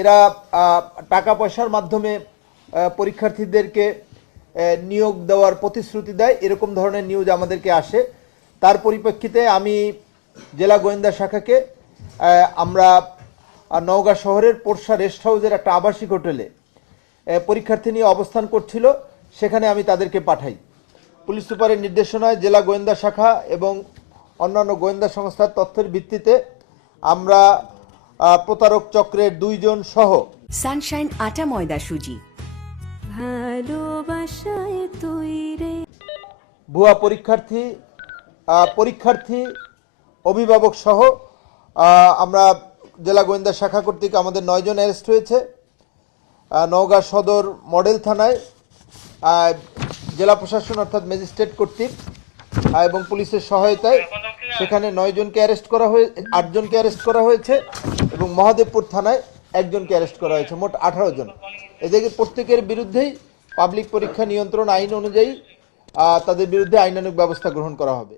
এরা টাকা পয়সার মাধ্যমে পরীক্ষার্থীদেরকে নিয়োগ দেওয়ার প্রতিশ্রুতি দেয়, এরকম ধরনের নিউজ আমাদেরকে আসে। তার পরিপ্রেক্ষিতে আমি জেলা গোয়েন্দা শাখাকে আমরা নওগাঁ শহরের পোরশা রেস্ট হাউসের একটা আবাসিক হোটেলে পরীক্ষার্থী নিয়ে অবস্থান করছিল, সেখানে আমি তাদেরকে পাঠাই। পুলিশ সুপারের নির্দেশনায় জেলা গোয়েন্দা শাখা এবং অন্যান্য গোয়েন্দা সংস্থার তথ্যের ভিত্তিতে আমরা প্রতারক চক্রের 2 জন সহ সানশাইন আটা ময়দা সুজি ভালোবাসায় তৈরি ভুয়া পরীক্ষার্থী অভিভাবক সহ আমরা জেলা গোয়েন্দা শাখা কর্তৃক আমাদের 9 জন অ্যারেস্ট হয়েছে। নওগাঁ সদর মডেল থানায় জেলা প্রশাসন অর্থাৎ ম্যাজিস্ট্রেট কর্তৃক এবং পুলিশের সহায়তায় সেখানে 9 জনকে অ্যারেস্ট করা হয়েছে, 8 জনকে অ্যারেস্ট করা হয়েছে এবং মহাদেবপুর থানায় 1 জনকে অ্যারেস্ট করা হয়েছে, মোট 18 জন। এদের প্রত্যেকের বিরুদ্ধেই পাবলিক পরীক্ষা নিয়ন্ত্রণ আইন অনুযায়ী তাদের বিরুদ্ধে আইনানুগ ব্যবস্থা গ্রহণ করা হবে।